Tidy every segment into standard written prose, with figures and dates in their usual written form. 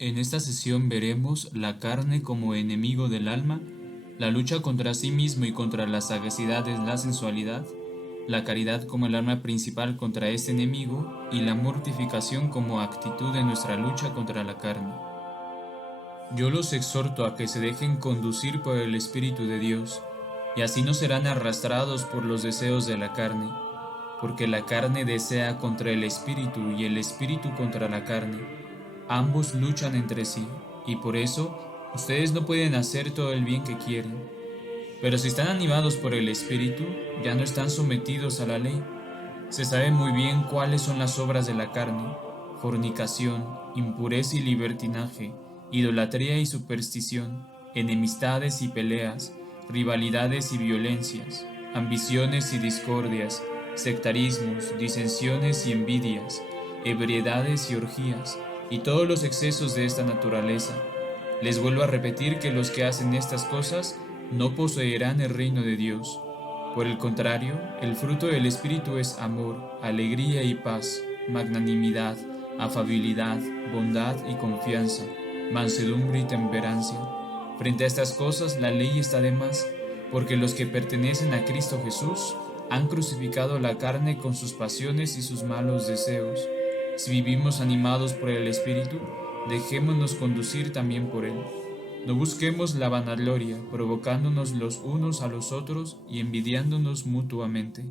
En esta sesión veremos la carne como enemigo del alma, la lucha contra sí mismo y contra la sagacidad de la sensualidad, la caridad como el arma principal contra este enemigo y la mortificación como actitud de nuestra lucha contra la carne. Yo los exhorto a que se dejen conducir por el Espíritu de Dios, y así no serán arrastrados por los deseos de la carne, porque la carne desea contra el Espíritu y el Espíritu contra la carne. Ambos luchan entre sí, y por eso ustedes no pueden hacer todo el bien que quieren. Pero si están animados por el Espíritu, ya no están sometidos a la ley. Se sabe muy bien cuáles son las obras de la carne: fornicación, impureza y libertinaje, idolatría y superstición, enemistades y peleas, rivalidades y violencias, ambiciones y discordias, sectarismos, disensiones y envidias, ebriedades y orgías, y todos los excesos de esta naturaleza. Les vuelvo a repetir que los que hacen estas cosas no poseerán el reino de Dios. Por el contrario, el fruto del Espíritu es amor, alegría y paz, magnanimidad, afabilidad, bondad y confianza, mansedumbre y temperancia. Frente a estas cosas la ley está de más, porque los que pertenecen a Cristo Jesús han crucificado la carne con sus pasiones y sus malos deseos. Si vivimos animados por el Espíritu, dejémonos conducir también por él. No busquemos la vanagloria, provocándonos los unos a los otros y envidiándonos mutuamente.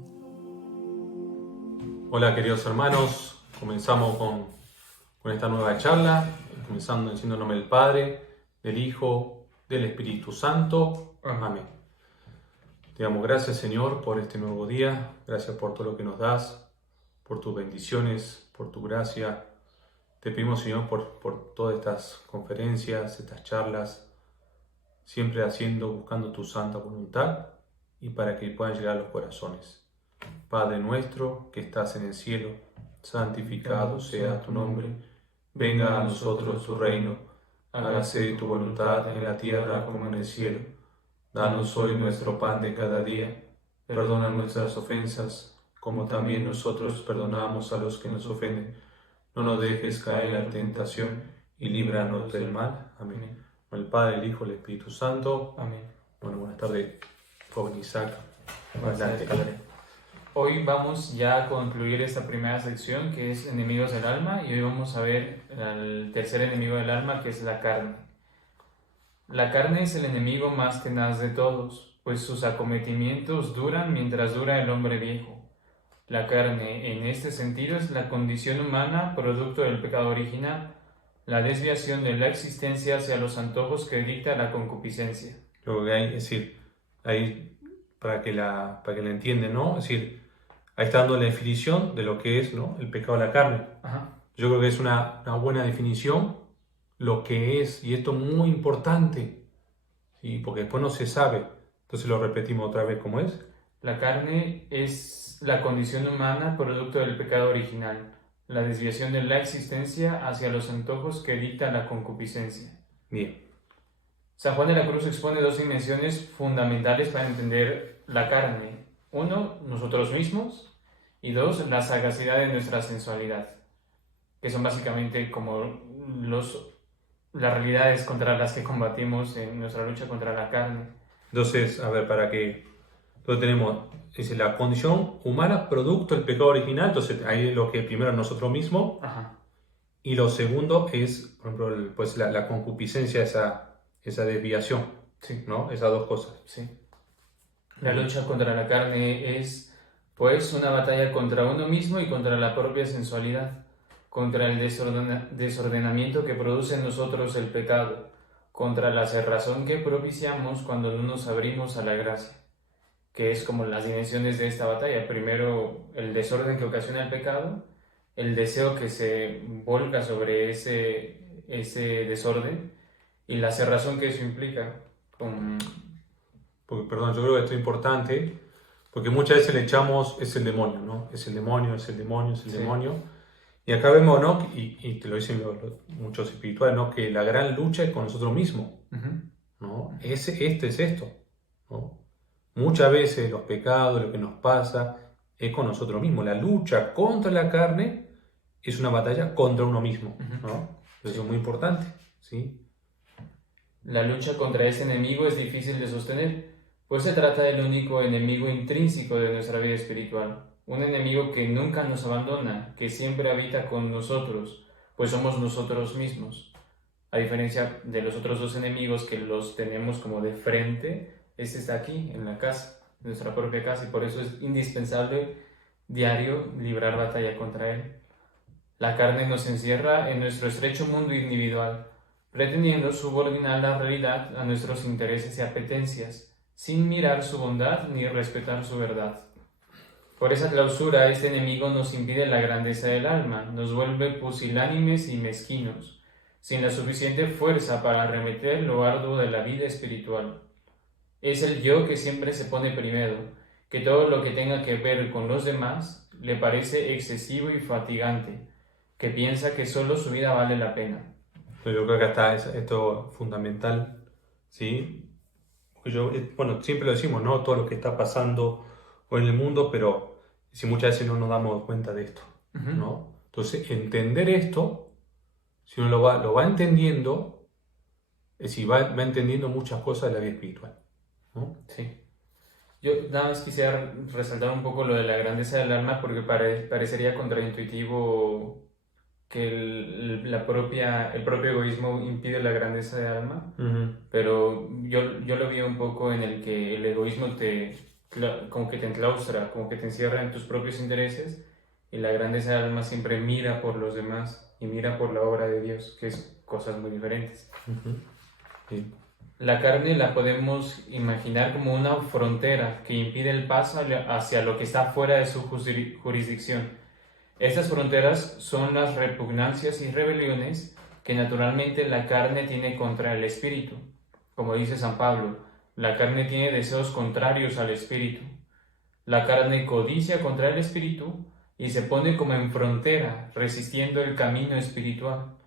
Hola queridos hermanos, comenzamos con esta nueva charla, comenzando diciendo en nombre del Padre, del Hijo, del Espíritu Santo. Amén. Te damos gracias, Señor, por este nuevo día, gracias por todo lo que nos das, por tus bendiciones, por tu gracia. Te pedimos, Señor, por todas estas conferencias, estas charlas, siempre buscando tu santa voluntad y para que puedan llegar a los corazones. Padre nuestro que estás en el cielo, santificado sea tu nombre. Venga a nosotros tu reino. Hágase tu voluntad en la tierra como en el cielo. Danos hoy nuestro pan de cada día. Perdona nuestras ofensas, como también nosotros perdonamos a los que nos ofenden. No nos dejes caer en la tentación y líbranos del mal. Amén. El Padre, el Hijo, el Espíritu Santo. Amén. Bueno, buenas tardes, joven Isaac. Adelante, Padre. Hoy vamos ya a concluir esta primera sección, que es enemigos del alma, y hoy vamos a ver el tercer enemigo del alma, que es la carne. La carne es el enemigo más tenaz de todos, pues sus acometimientos duran mientras dura el hombre viejo. La carne, en este sentido, es la condición humana producto del pecado original, la desviación de la existencia hacia los antojos que dicta la concupiscencia. Lo que hay, es decir, ahí para que la entiendan, ¿no? Es decir, ahí está dando la definición de lo que es, ¿no?, el pecado de la carne. Ajá. Yo creo que es una buena definición lo que es, y esto es muy importante, ¿sí? Porque después no se sabe. Entonces lo repetimos otra vez, ¿cómo es? La carne es la condición humana producto del pecado original, la desviación de la existencia hacia los antojos que dicta la concupiscencia. Bien. San Juan de la Cruz expone dos dimensiones fundamentales para entender la carne. Uno, nosotros mismos, y dos, la sagacidad de nuestra sensualidad, que son básicamente como las realidades contra las que combatimos en nuestra lucha contra la carne. Entonces, a ver, para que... Entonces tenemos, dice, la condición humana producto del pecado original. Entonces ahí es lo que primero es nosotros mismos. Ajá. Y lo segundo es, por ejemplo, pues la concupiscencia, esa desviación. Sí. ¿No? Esas dos cosas. Sí. La lucha contra la carne es, pues, una batalla contra uno mismo y contra la propia sensualidad, contra el desordenamiento que produce en nosotros el pecado, contra la cerrazón que propiciamos cuando no nos abrimos a la gracia, que es como las dimensiones de esta batalla. Primero, el desorden que ocasiona el pecado, el deseo que se volca sobre ese desorden y la cerrazón que eso implica. Porque, perdón, yo creo que esto es importante, porque muchas veces le echamos, es el demonio, ¿no? Es el demonio, es el demonio, es el Sí. demonio. Y acá vemos, ¿no? Y te lo dicen muchos espirituales, ¿no? Que la gran lucha es con nosotros mismos, ¿no? Este es esto, ¿no? Muchas veces los pecados, lo que nos pasa, es con nosotros mismos. La lucha contra la carne es una batalla contra uno mismo, ¿no? Eso es muy importante, ¿sí? La lucha contra este enemigo es difícil de sostener, pues se trata del único enemigo intrínseco de nuestra vida espiritual, un enemigo que nunca nos abandona, que siempre habita con nosotros, pues somos nosotros mismos. A diferencia de los otros dos enemigos que los tenemos como de frente, este está aquí, en la casa, en nuestra propia casa, y por eso es indispensable diario librar batalla contra él. La carne nos encierra en nuestro estrecho mundo individual, pretendiendo subordinar la realidad a nuestros intereses y apetencias, sin mirar su bondad ni respetar su verdad. Por esa clausura, este enemigo nos impide la grandeza del alma, nos vuelve pusilánimes y mezquinos, sin la suficiente fuerza para arremeter lo arduo de la vida espiritual. Es el yo que siempre se pone primero, que todo lo que tenga que ver con los demás le parece excesivo y fatigante, que piensa que solo su vida vale la pena. Pero yo creo que acá está esto fundamental, ¿sí? Porque bueno, siempre lo decimos, ¿no? Todo lo que está pasando hoy en el mundo, pero si muchas veces no nos damos cuenta de esto, ¿no? Entonces, entender esto, si uno lo va entendiendo, es decir, va entendiendo muchas cosas de la vida espiritual, ¿no? Sí. Yo nada más quisiera resaltar un poco lo de la grandeza del alma porque parecería contraintuitivo que el propio egoísmo impide la grandeza del alma, pero yo lo vi un poco en el que el egoísmo como que te enclaustra, como que te encierra en tus propios intereses y la grandeza del alma siempre mira por los demás y mira por la obra de Dios, que es cosas muy diferentes. Sí. La carne la podemos imaginar como una frontera que impide el paso hacia lo que está fuera de su jurisdicción. Estas fronteras son las repugnancias y rebeliones que naturalmente la carne tiene contra el espíritu. Como dice San Pablo, la carne tiene deseos contrarios al espíritu. La carne codicia contra el espíritu y se pone como en frontera, resistiendo el camino espiritual.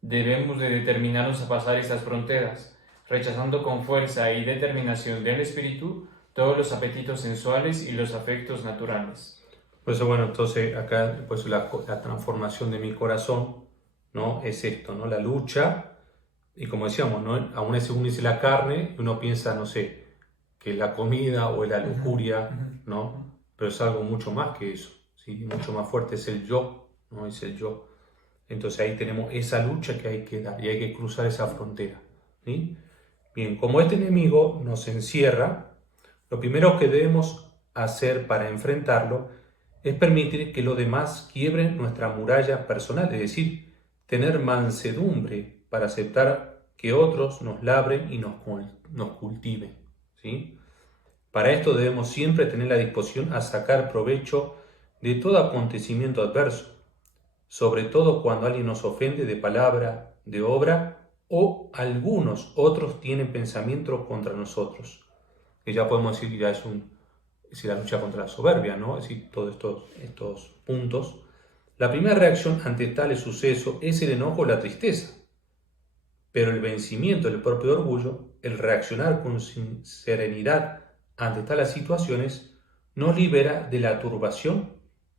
Debemos de determinarnos a pasar estas fronteras, rechazando con fuerza y determinación del espíritu todos los apetitos sensuales y los afectos naturales. Por eso, bueno, entonces acá pues la transformación de mi corazón, ¿no? Es esto, ¿no? La lucha, y como decíamos, ¿no? Aún es según dice la carne, uno piensa, no sé, que es la comida o es la lujuria, ¿no? Pero es algo mucho más que eso, ¿sí? Mucho más fuerte es el yo, ¿no? Es el yo. Entonces ahí tenemos esa lucha que hay que dar y hay que cruzar esa frontera, ¿sí? Bien, como este enemigo nos encierra, lo primero que debemos hacer para enfrentarlo es permitir que los demás quiebren nuestra muralla personal, es decir, tener mansedumbre para aceptar que otros nos labren y nos cultiven, ¿sí? Para esto debemos siempre tener la disposición a sacar provecho de todo acontecimiento adverso, sobre todo cuando alguien nos ofende de palabra, de obra, o algunos otros tienen pensamiento contra nosotros, que ya podemos decir que ya es la lucha contra la soberbia, ¿no? Es decir, todos estos puntos. La primera reacción ante tales sucesos es el enojo o la tristeza, pero el vencimiento del propio orgullo, el reaccionar con serenidad ante tales situaciones, nos libera de la turbación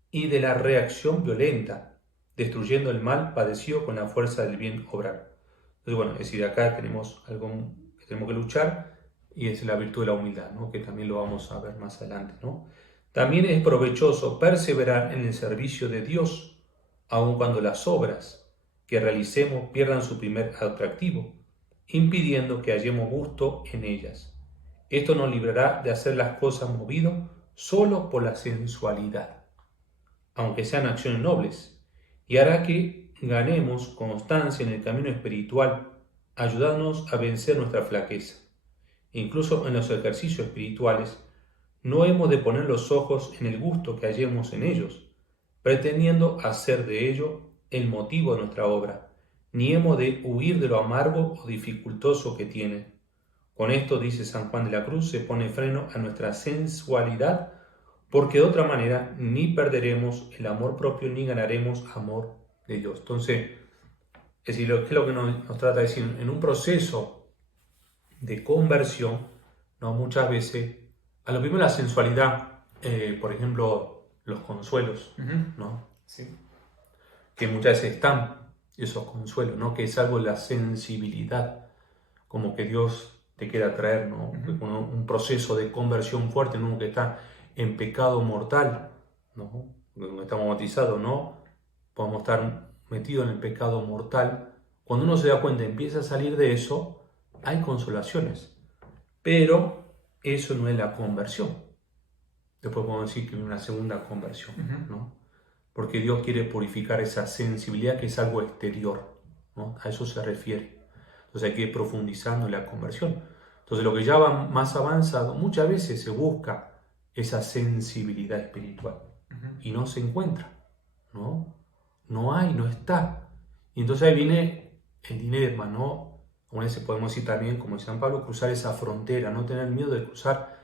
y de la reacción violenta, destruyendo el mal padecido con la fuerza del bien obrar. Entonces, bueno, es decir, acá tenemos algo que tenemos que luchar y es la virtud de la humildad, ¿no? Que también lo vamos a ver más adelante, ¿no? También es provechoso perseverar en el servicio de Dios, aun cuando las obras que realicemos pierdan su primer atractivo, impidiendo que hallemos gusto en ellas. Esto nos librará de hacer las cosas movido solo por la sensualidad, aunque sean acciones nobles, y hará que ganemos constancia en el camino espiritual, ayudándonos a vencer nuestra flaqueza. Incluso en los ejercicios espirituales, no hemos de poner los ojos en el gusto que hallemos en ellos, pretendiendo hacer de ello el motivo de nuestra obra, ni hemos de huir de lo amargo o dificultoso que tienen. Con esto, dice San Juan de la Cruz, se pone freno a nuestra sensualidad, porque de otra manera ni perderemos el amor propio ni ganaremos amor de Dios. Entonces, es decir, ¿qué es lo que nos trata de decir? En un proceso de conversión, ¿no? Muchas veces, a lo primero la sensualidad, por ejemplo, los consuelos, ¿no? Sí. Que muchas veces están, esos consuelos, ¿no? Que es algo de la sensibilidad, como que Dios te quiera traer, ¿no? Un proceso de conversión fuerte en uno que está en pecado mortal, ¿no? Cuando estamos bautizados, ¿no? Podemos estar metidos en el pecado mortal. Cuando uno se da cuenta y empieza a salir de eso, hay consolaciones. Pero eso no es la conversión. Después podemos decir que es una segunda conversión, ¿no? Porque Dios quiere purificar esa sensibilidad que es algo exterior, ¿no? A eso se refiere. Entonces hay que ir profundizando en la conversión. Entonces lo que ya va más avanzado, muchas veces se busca esa sensibilidad espiritual y no se encuentra, ¿no? No hay, no está. Y entonces ahí viene el dilema, ¿no? Como veces podemos decir también, como dice San Pablo, cruzar esa frontera, no tener miedo de cruzar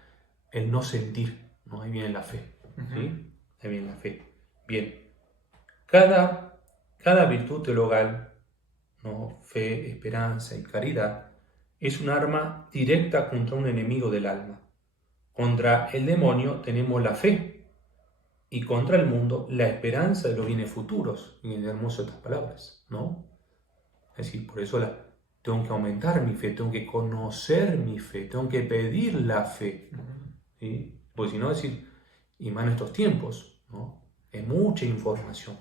el no sentir, ¿no? Ahí viene la fe, ¿sí? Ahí viene la fe. Bien, cada virtud teologal, ¿no? Fe, esperanza y caridad, es un arma directa contra un enemigo del alma. Contra el demonio tenemos la fe y contra el mundo la esperanza de los bienes futuros. Miren, hermosas estas palabras, ¿no? Es decir, por eso tengo que aumentar mi fe, tengo que conocer mi fe, tengo que pedir la fe, ¿sí? Pues si no, decir, y más en estos tiempos, ¿no? Es mucha información.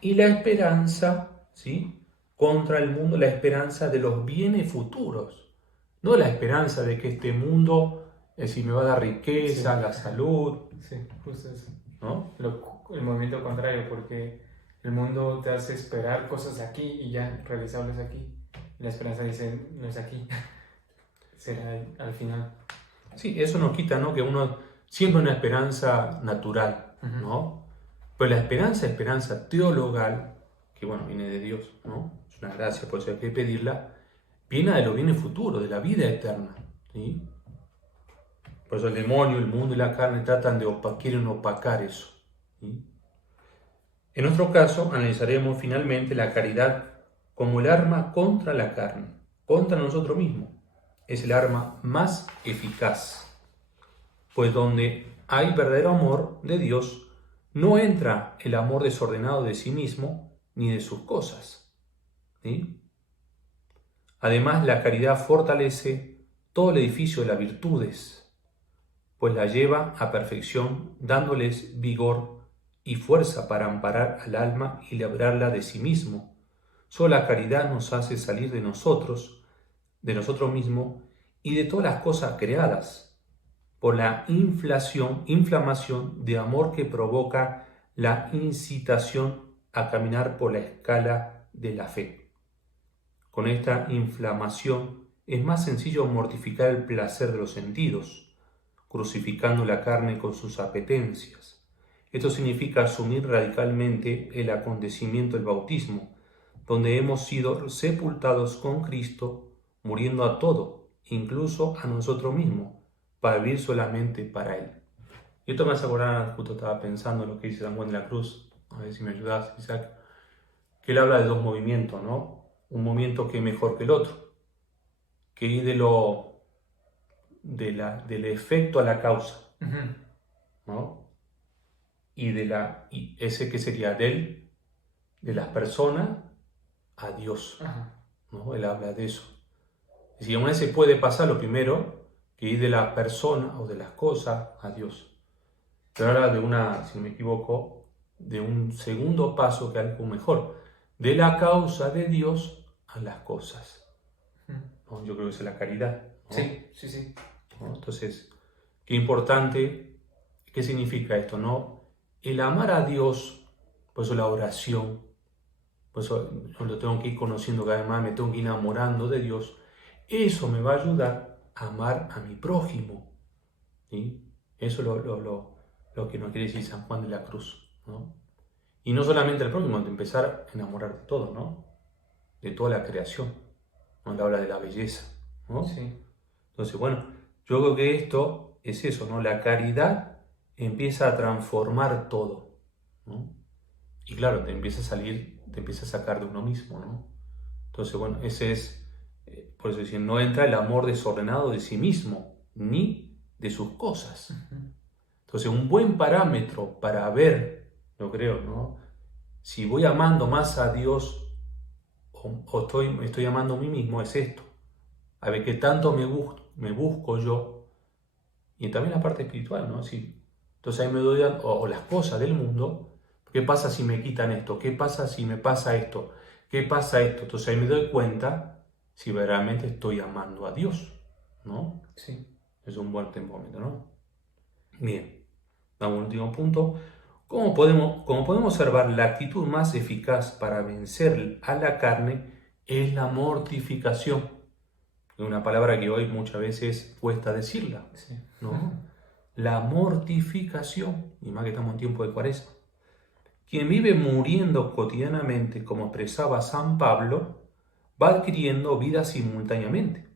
Y la esperanza, ¿sí? Contra el mundo, la esperanza de los bienes futuros, no la esperanza de que este mundo, es decir, me va a dar riqueza, la salud. Sí, justo eso. ¿No? El movimiento contrario, porque el mundo te hace esperar cosas aquí y ya realizables aquí. La esperanza dice, no es aquí, será al final. Sí, eso nos quita, ¿no? Que uno siempre una esperanza natural, ¿no? Pero la esperanza teologal, que bueno, viene de Dios, ¿no? Es una gracia, por eso hay que pedirla, viene de los bienes futuros, de la vida eterna, ¿sí? Por eso el demonio, el mundo y la carne quieren opacar eso, ¿sí? En nuestro caso, analizaremos finalmente la caridad como el arma contra la carne, contra nosotros mismos. Es el arma más eficaz, pues donde hay verdadero amor de Dios, no entra el amor desordenado de sí mismo ni de sus cosas, ¿sí? Además, la caridad fortalece todo el edificio de las virtudes, pues la lleva a perfección, dándoles vigor y fuerza para amparar al alma y librarla de sí mismo. Solo la caridad nos hace salir de nosotros mismos y de todas las cosas creadas, por la inflamación de amor que provoca la incitación a caminar por la escala de la fe. Con esta inflamación es más sencillo mortificar el placer de los sentidos, crucificando la carne con sus apetencias. Esto significa asumir radicalmente el acontecimiento del bautismo, donde hemos sido sepultados con Cristo, muriendo a todo, incluso a nosotros mismos, para vivir solamente para Él. Y esto me hace acordar, justo estaba pensando en lo que dice San Juan de la Cruz, a ver si me ayudas, Isaac, que él habla de dos movimientos, ¿no? Un movimiento que es mejor que el otro, que es del efecto a la causa, ¿no? Y ese que sería de las personas a Dios, ¿no? Él habla de eso. Es decir, una vez se puede pasar lo primero, que es de la persona o de las cosas a Dios. Pero habla si no me equivoco, de un segundo paso que es algo mejor, de la causa de Dios a las cosas, ¿no? Yo creo que es la caridad, ¿no? Sí. ¿No? Entonces, qué importante, ¿qué significa esto, no? El amar a Dios, por eso la oración, por eso yo lo tengo que ir conociendo cada vez más, me tengo que ir enamorando de Dios, eso me va a ayudar a amar a mi prójimo, ¿sí? Eso es lo que nos quiere decir San Juan de la Cruz, ¿no? Y no solamente al prójimo, de empezar a enamorar de todo, ¿no? De toda la creación, cuando habla de la belleza, ¿no? Sí. Entonces, bueno, yo creo que esto es eso, ¿no? La caridad empieza a transformar todo, ¿no? Y claro, te empieza a sacar de uno mismo, ¿no? Entonces, bueno, ese es, por eso decir, no entra el amor desordenado de sí mismo, ni de sus cosas. Entonces, un buen parámetro para ver, yo creo, ¿no? Si voy amando más a Dios me estoy amando a mí mismo es esto. A ver qué tanto me busco yo. Y también la parte espiritual, ¿no? Sí. Entonces ahí me doy, o las cosas del mundo, ¿qué pasa si me quitan esto? ¿Qué pasa si me pasa esto? ¿Qué pasa esto? Entonces ahí me doy cuenta si realmente estoy amando a Dios, ¿no? Sí. Es un buen momento, ¿no? Bien, vamos al último punto. Como podemos observar, la actitud más eficaz para vencer a la carne es la mortificación. Es una palabra que hoy muchas veces cuesta decirla, Sí. ¿no? La mortificación, y más que estamos en tiempo de Cuaresma. Quien vive muriendo cotidianamente, como expresaba San Pablo, va adquiriendo vida simultáneamente.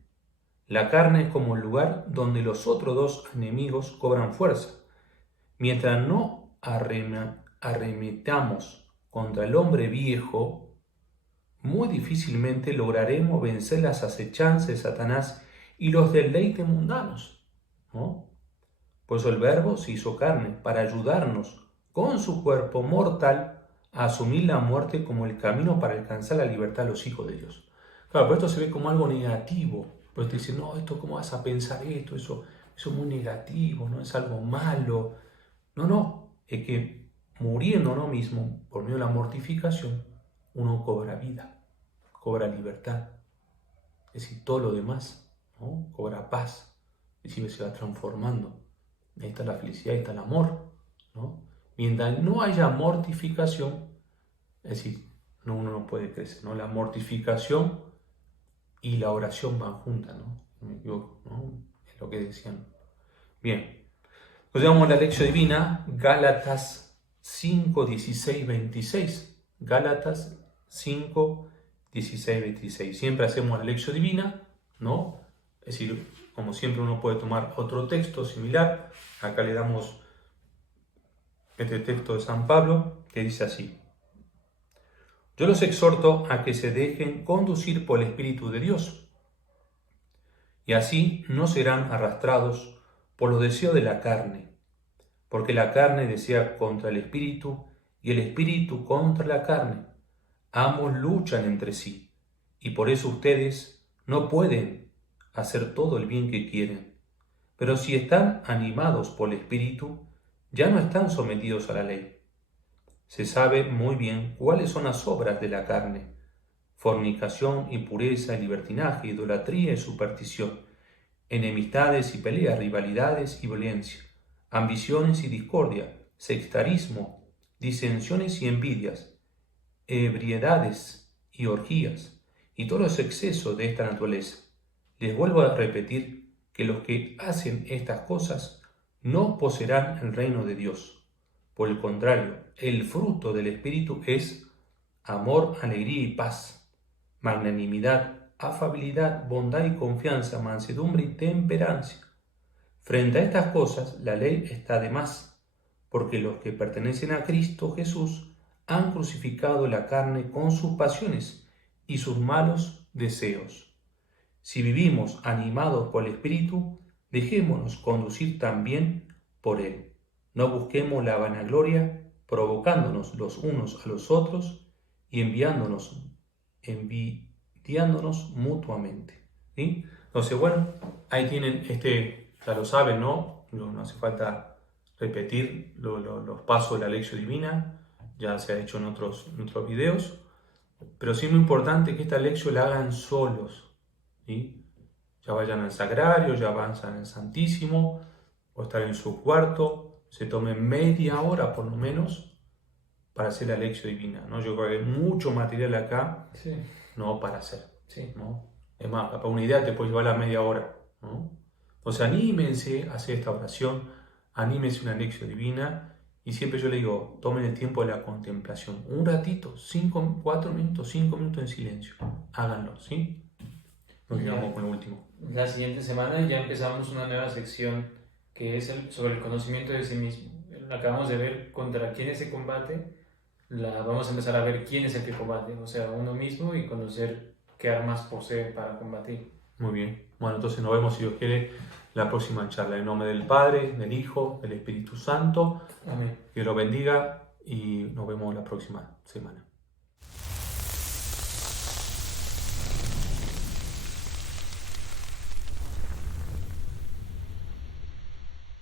La carne es como el lugar donde los otros dos enemigos cobran fuerza. Mientras no arremetamos contra el hombre viejo, muy difícilmente lograremos vencer las acechanzas de Satanás y los deleites mundanos, ¿no? Pues el Verbo se hizo carne para ayudarnos con su cuerpo mortal a asumir la muerte como el camino para alcanzar la libertad de los hijos de Dios. Claro, pero esto se ve como algo negativo. Pues te dicen, no, esto, ¿cómo vas a pensar esto? Eso es muy negativo, ¿no? Es algo malo. No, es que muriendo uno mismo, por medio de la mortificación, uno cobra vida, cobra libertad. Es decir, todo lo demás, ¿no? Cobra paz, es decir, se va transformando. Ahí está la felicidad, ahí está el amor, ¿no? Mientras no haya mortificación, es decir, uno no puede crecer, ¿no? La mortificación y la oración van juntas, ¿no? No me equivoco, ¿no? Es lo que decían. Bien. Nos llevamos a la lección divina, Gálatas 5, 16, 26. Gálatas 5, 16, 26. Siempre hacemos la lección divina, ¿no? Es decir, como siempre uno puede tomar otro texto similar. Acá le damos este texto de San Pablo que dice así. Yo los exhorto a que se dejen conducir por el Espíritu de Dios, y así no serán arrastrados por los deseos de la carne, porque la carne desea contra el Espíritu y el Espíritu contra la carne. Ambos luchan entre sí, y por eso ustedes no pueden hacer todo el bien que quieren. Pero si están animados por el Espíritu, ya no están sometidos a la ley. Se sabe muy bien cuáles son las obras de la carne: fornicación, impureza, libertinaje, idolatría y superstición, enemistades y peleas, rivalidades y violencia, ambiciones y discordia, sectarismo, disensiones y envidias, ebriedades y orgías, y todos los excesos de esta naturaleza. Les vuelvo a repetir que los que hacen estas cosas no poseerán el reino de Dios. Por el contrario, el fruto del Espíritu es amor, alegría y paz, magnanimidad, afabilidad, bondad y confianza, mansedumbre y temperancia. Frente a estas cosas, la ley está de más, porque los que pertenecen a Cristo Jesús han crucificado la carne con sus pasiones y sus malos deseos. Si vivimos animados por el Espíritu, dejémonos conducir también por Él. No busquemos la vanagloria, provocándonos los unos a los otros y envidiándonos mutuamente. ¿Sí? Entonces, bueno, ahí tienen ya lo saben, ¿no? No hace falta repetir los pasos de la lección divina, ya se ha hecho en otros videos, pero sí es muy importante que esta lección la hagan solos, ¿sí? Ya vayan al sagrario, ya avanzan al Santísimo, o estar en su cuarto, se tomen media hora por lo menos para hacer la lección divina, ¿no? Yo creo que hay mucho material acá, Sí. ¿no? Para hacer, Sí. ¿no? Es más, para una idea te puede llevar la media hora, ¿no? Entonces anímense a hacer esta oración, anímense a una lección divina, y siempre yo le digo, tomen el tiempo de la contemplación, un ratito, 4 minutos, 5 minutos en silencio, háganlo, ¿sí? Nos llegamos con lo último. La siguiente semana ya empezamos una nueva sección que es sobre el conocimiento de sí mismo. Acabamos de ver contra quién se combate, vamos a empezar a ver quién es el que combate, o sea, uno mismo, y conocer qué armas posee para combatir. Muy bien. Bueno, entonces nos vemos, si Dios quiere, la próxima charla. En nombre del Padre, del Hijo, del Espíritu Santo. Amén. Que lo bendiga y nos vemos la próxima semana.